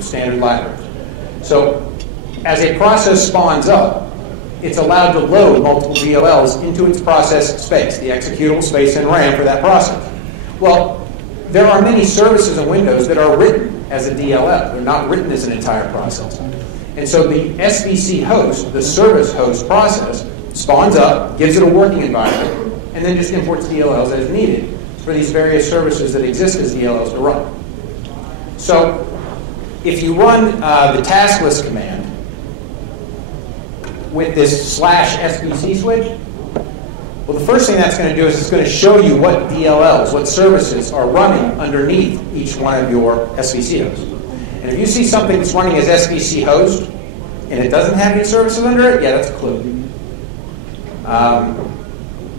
standard libraries. So as a process spawns up, it's allowed to load multiple DLLs into its process space, the executable space in RAM for that process. Well, there are many services in Windows that are written as a DLL. They're not written as an entire process. And so the SVC host, the service host process, spawns up, gives it a working environment, and then just imports DLLs as needed for these various services that exist as DLLs to run. So if you run the task list command with this /SVC switch, well, the first thing that's going to do is it's going to show you what DLLs, what services are running underneath each one of your SVC hosts. And if you see something that's running as SVC host and it doesn't have any services under it, yeah, that's a clue.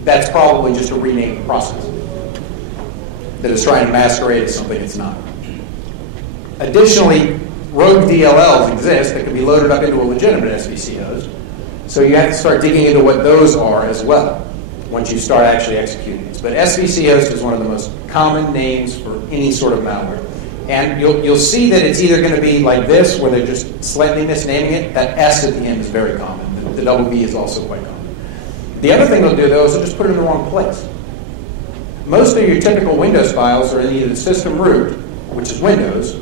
That's probably just a renamed process that is trying to masquerade as something it's not. Additionally, rogue DLLs exist that can be loaded up into a legitimate SVC host. So you have to start digging into what those are as well once you start actually executing this. But SVC host is one of the most common names for any sort of malware. And you'll see that it's either going to be like this, where they're just slightly misnaming it. That S at the end is very common. The double B is also quite common. The other thing they'll do, though, is they'll just put it in the wrong place. Most of your typical Windows files are in either system root, which is Windows,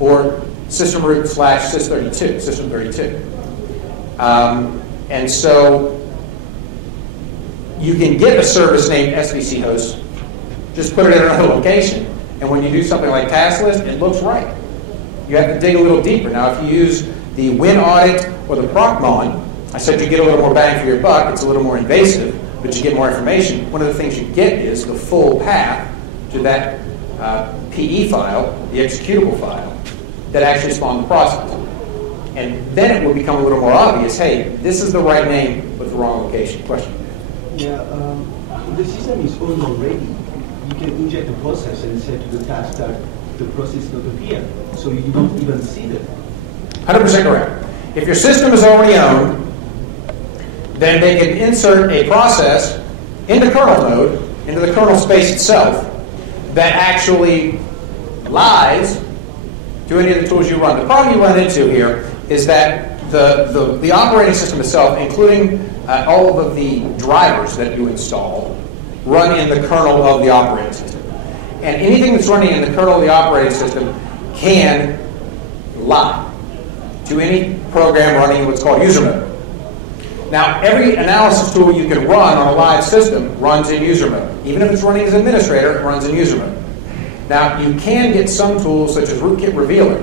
or system root / sys32, system 32. And so you can get a service named SVC host, just put it in another location, and when you do something like task list, it looks right. You have to dig a little deeper. Now, if you use the Win Audit or the Procmon, I said you get a little more bang for your buck. It's a little more invasive, but you get more information. One of the things you get is the full path to that PE file, the executable file, that actually spawned the process. And then it will become a little more obvious, hey, this is the right name, but the wrong location. Question? Yeah, if the system is owned already, you can inject a process and say to the task that the process not appear, so you don't even see them. 100% correct. If your system is already owned, then they can insert a process into kernel mode, into the kernel space itself, that actually lies to any of the tools you run. The problem you run into here is that the operating system itself, including all of the drivers that you install, run in the kernel of the operating system. And anything that's running in the kernel of the operating system can lie to any program running in what's called user mode. Now, every analysis tool you can run on a live system runs in user mode. Even if it's running as administrator, it runs in user mode. Now, you can get some tools, such as Rootkit Revealer,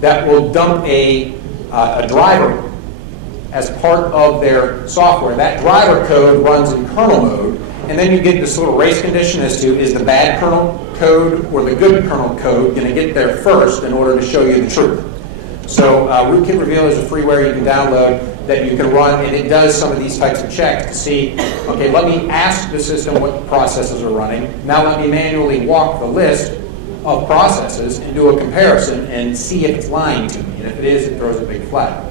that will dump a driver as part of their software. That driver code runs in kernel mode, and then you get this little race condition as to, is the bad kernel code or the good kernel code going to get there first in order to show you the truth? So Rootkit Revealer is a freeware you can download that you can run, and it does some of these types of checks to see, okay, let me ask the system what processes are running. Now let me manually walk the list of processes and do a comparison and see if it's lying to me. And if it is, it throws a big flag.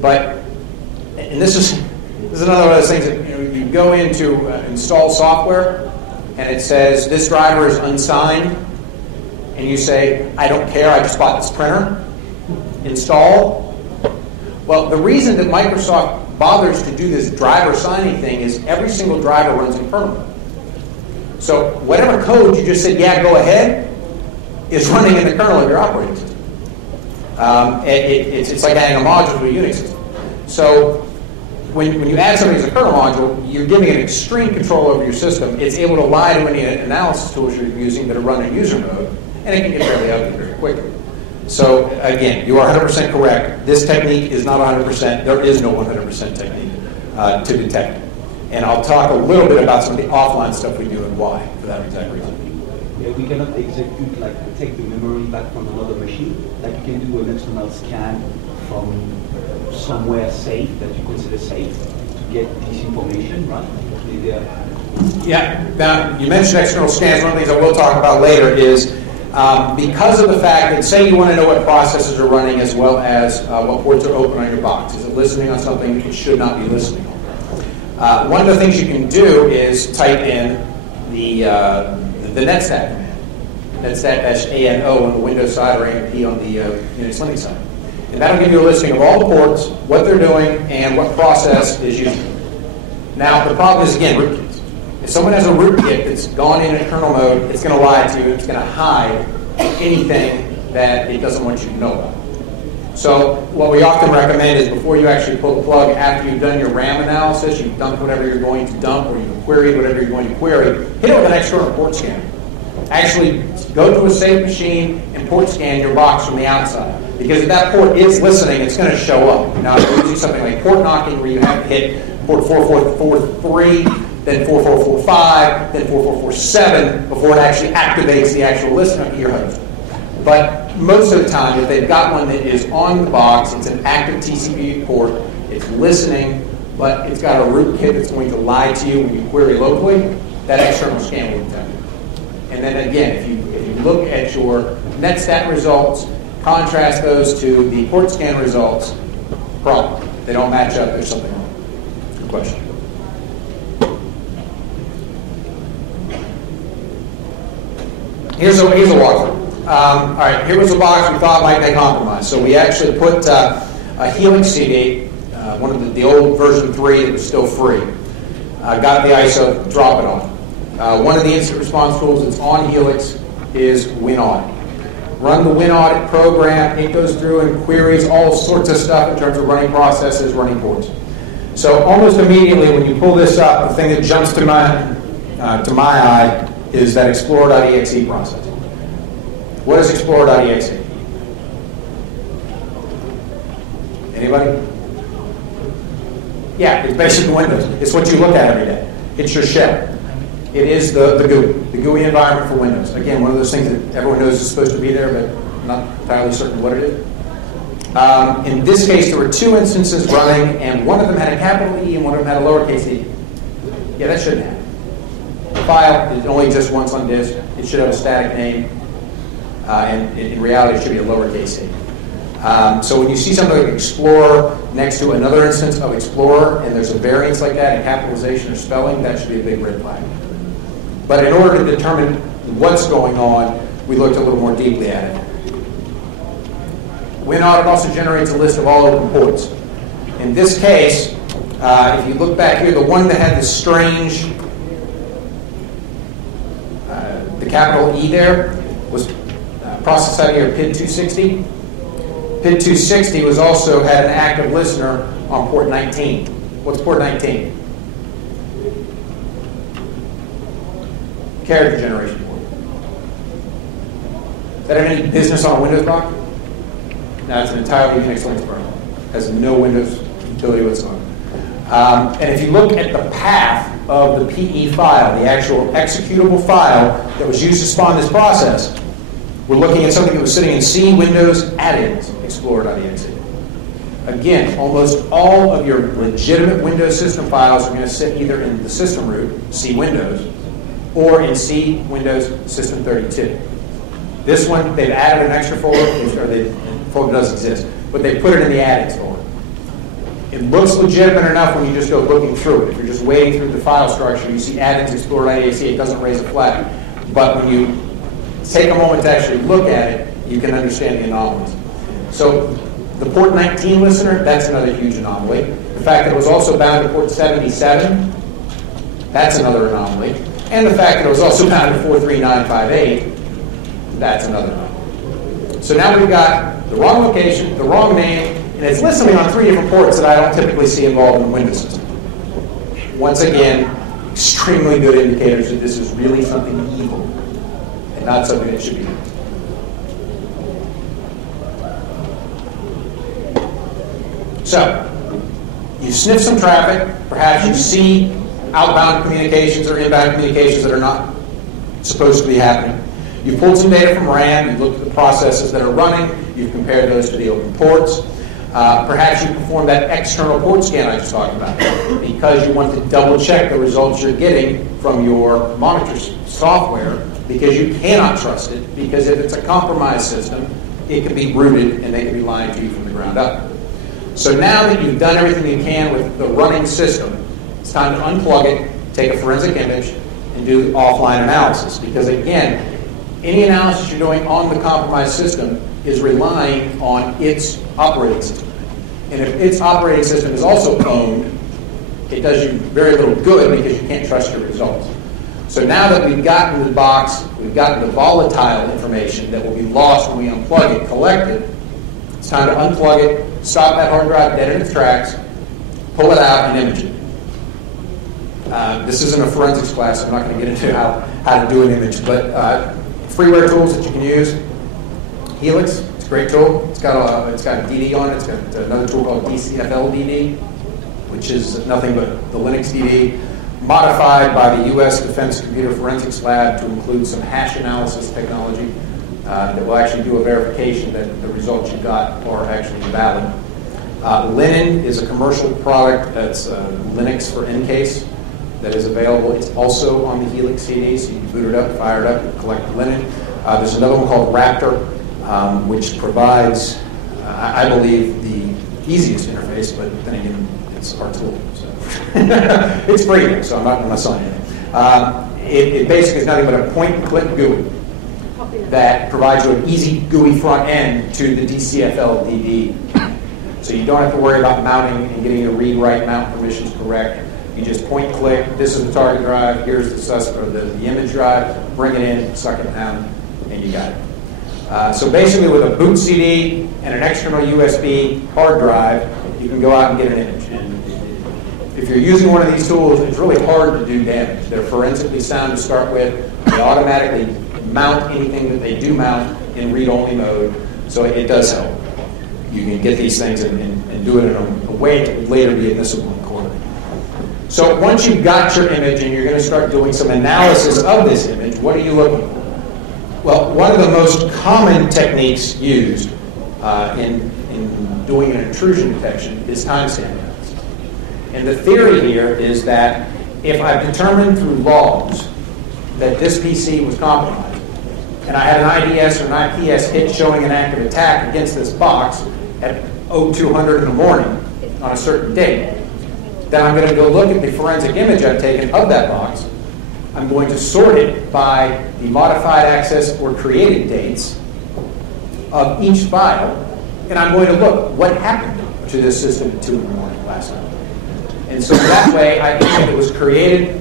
But, and this is another one of those things that you go into install software, and it says this driver is unsigned, and you say, I don't care, I just bought this printer. Install. Well, the reason that Microsoft bothers to do this driver signing thing is every single driver runs in kernel mode. So whatever code you just said, yeah, go ahead, is running in the kernel of your operating system. It's like adding a module to a Unix system. So when you add something as a kernel module, you're giving it extreme control over your system. It's able to lie to any analysis tools you're using that are run in user mode, and it can get fairly ugly very quickly. So again, you are 100% correct. This technique is not 100%. There is no 100% technique to detect it. And I'll talk a little bit about some of the offline stuff we do and why, for that exact reason. Yeah, we cannot execute, like, take the memory back from another machine. Like, you can do an external scan from somewhere safe that you consider safe to get this information, right? Yeah. Now, you mentioned external scans. One of the things I will talk about later is because of the fact that, say you want to know what processes are running as well as what ports are open on your box. Is it listening on something it should not be listening on? One of the things you can do is type in the netstat command. That's -ANO on the Windows side or AMP on the Unix Linux side. And that'll give you a listing of all the ports, what they're doing, and what process is using. Now, the problem is, again, rootkits. If someone has a rootkit that's gone in kernel mode, it's going to lie to you. It's going to hide anything that it doesn't want you to know about. So what we often recommend is before you actually pull the plug, after you've done your RAM analysis, you've dumped whatever you're going to dump, or you've queried whatever you're going to query, hit it with an external port scanner. Actually, go to a safe machine and port scan your box from the outside. Because if that port is listening, it's going to show up. Now, if you're using something like port knocking, where you have to hit port 4443, then 4445, then 4447, before it actually activates the actual listener to your host. But most of the time, if they've got one that is on the box, it's an active TCP port, it's listening, but it's got a rootkit that's going to lie to you when you query locally, that external scan will detect it. And then again, if you look at your netstat results, contrast those to the port scan results, problem. They don't match up, there's something wrong. Good question. Here's a walkthrough. All right, here was a box we thought might be compromised. So we actually put a Helix CD, one of the old version 3 that was still free. Got the ISO, drop it on. One of the instant response tools that's on Helix is WinAudit. Run the WinAudit program. It goes through and queries all sorts of stuff in terms of running processes, running ports. So almost immediately when you pull this up, the thing that jumps to my eye is that Explorer.exe process. What is Explorer.exe? Anybody? Yeah, it's basically Windows. It's what you look at every day. It's your shell. It is the GUI environment for Windows. Again, one of those things that everyone knows is supposed to be there, but I'm not entirely certain what it is. In this case, there were 2 instances running, and one of them had a capital E and one of them had a lowercase e. Yeah, that shouldn't happen. The file is only just once on disk. It should have a static name, and in reality, it should be a lowercase e. So when you see something like Explorer next to another instance of Explorer, and there's a variance like that in capitalization or spelling, that should be a big red flag. But in order to determine what's going on, we looked a little more deeply at it. WinAudit also generates a list of all open ports. In this case, if you look back here, the one that had the strange, the capital E there, was processed out here, PID 260. PID 260 was also had an active listener on port 19. What's port 19? Character generation port. Does that have any business on a Windows box? No, it's an entirely Unix Linux kernel. Has no Windows utility whatsoever. And if you look at the path of the PE file, the actual executable file that was used to spawn this process, we're looking at something that was sitting in C, Windows, add-ins, Explorer.exe. Again, almost all of your legitimate Windows system files are going to sit either in the system root, C, Windows, or in C, Windows, System 32. This one, they've added an extra folder, or the folder does exist, but they put it in the add-ins folder. It looks legitimate enough when you just go looking through it. If you're just wading through the file structure, you see add-ins, Explorer.exe, it doesn't raise a flag. But when you take a moment to actually look at it, you can understand the anomalies. So the port 19 listener, that's another huge anomaly. The fact that it was also bound to port 77, that's another anomaly. And the fact that it was also bound to 43958, that's another anomaly. So now we've got the wrong location, the wrong name, and it's listening on 3 different ports that I don't typically see involved in the Windows system. Once again, extremely good indicators that this is really something evil and not something that should be used. So, you sniff some traffic, perhaps you see outbound communications or inbound communications that are not supposed to be happening. You've pulled some data from RAM, you've looked at the processes that are running, you've compared those to the open ports. Perhaps you performed that external port scan I just talked about because you want to double check the results you're getting from your monitor software because you cannot trust it, because if it's a compromised system, it can be rooted and they can be lying to you from the ground up. So now that you've done everything you can with the running system, it's time to unplug it, take a forensic image, and do offline analysis. Because again, Any analysis you're doing on the compromised system is relying on its operating system. And if its operating system is also owned, it does you very little good because you can't trust your results. So now that we've gotten the box, we've gotten the volatile information that will be lost when we unplug it, collected, it's time to unplug it, stop that hard drive dead in its tracks, pull it out, and image it. This isn't a forensics class, so I'm not going to get into how to do an image, but freeware tools that you can use. Helix, it's a great tool. It's got a DD on it. It's got another tool called DCFL DD, which is nothing but the Linux DD, modified by the U.S. Defense Computer Forensics Lab to include some hash analysis technology that will actually do a verification that the results you got are actually valid. Linen is a commercial product that's Linux for Encase that is available. It's also on the Helix CD, so you can boot it up, fire it up, and collect the linen. There's another one called Raptor, which provides, I believe, the easiest interface, but then again, it's our tool. So. It's free, so I'm not going to sign it. It basically is nothing but a point-and-click GUI that provides you an easy GUI front end to the DCFL DD. So you don't have to worry about mounting and getting the read-write mount permissions correct. You just point-click, this is the target drive, here's the image drive, bring it in, suck it down, and you got it. So basically with a boot CD and an external USB hard drive, you can go out and get an image. And if you're using one of these tools, it's really hard to do damage. They're forensically sound to start with. They automatically mount anything that they do mount in read-only mode, so it does help. You can get these things and do it in a way that would later be admissible in court. So once you've got your image and you're going to start doing some analysis of this image, what are you looking for? Well, one of the most common techniques used in doing an intrusion detection is timestamp analysis. And the theory here is that if I've determined through logs that this PC was compromised, and I had an IDS or an IPS hit showing an active attack against this box at 0200 in the morning on a certain date, then I'm going to go look at the forensic image I've taken of that box. I'm going to sort it by the modified access or created dates of each file, and I'm going to look what happened to this system at 2 in the morning last night. And so that way, I can, if it was created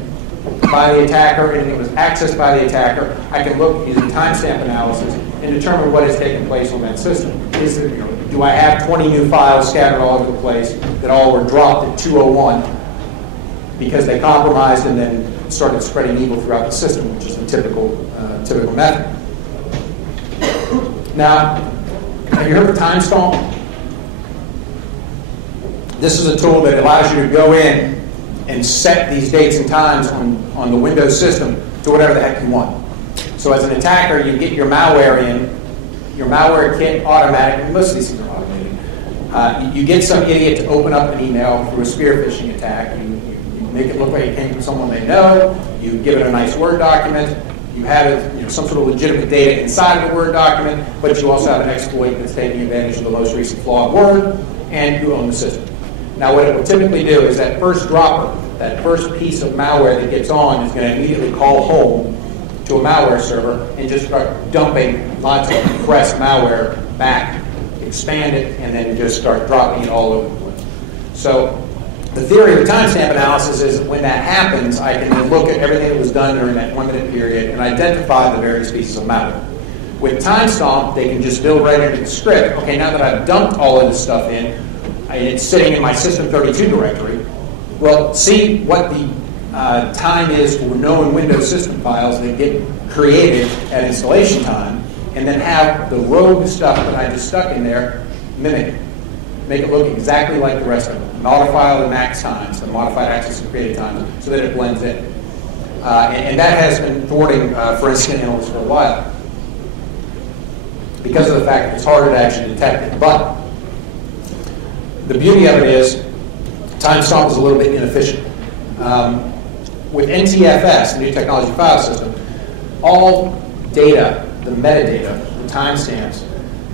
by the attacker and it was accessed by the attacker, I can look using timestamp analysis and determine what has taken place on that system. Is there, do I have 20 new files scattered all over the place that all were dropped at 2:01 because they compromised and then started spreading evil throughout the system, which is the typical method. Now, have you heard of time stomp? This is a tool that allows you to go in and set these dates and times on the Windows system to whatever the heck you want. So as an attacker, you get your malware in, your malware kit automatically, most of these things are automated. You get some idiot to open up an email through a spear phishing attack. You make it look like it came from someone they know. You give it a nice Word document. You have it, some sort of legitimate data inside of the Word document, but you also have an exploit that's taking advantage of the most recent flaw of Word, and you own the system. Now, what it will typically do is that first dropper, that first piece of malware that gets on, is going to immediately call home to a malware server and just start dumping lots of compressed malware back, expand it, and then just start dropping it all over the place. So the theory of timestamp analysis is that when that happens, I can then look at everything that was done during that 1 minute period and identify the various pieces of malware. With timestamp, they can just build right into the script. Okay, now that I've dumped all of this stuff in, and it's sitting in my System32 directory, well, see what the time is for known Windows system files that get created at installation time, and then have the rogue stuff that I just stuck in there mimic it. Make it look exactly like the rest of them. Modify the max times, the modified access and created times, so that it blends in. And that has been thwarting forensic analysts for a while because of the fact that it's harder to actually detect it. But the beauty of it is timestamp is a little bit inefficient. With NTFS, the New Technology File System, all data, the metadata, the timestamps,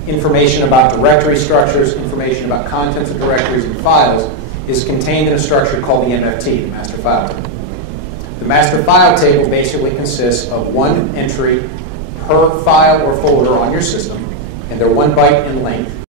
information about directory structures, information about contents of directories and files is contained in a structure called the MFT, the Master File Table. The Master File Table basically consists of one entry per file or folder on your system, and they're 1 byte in length.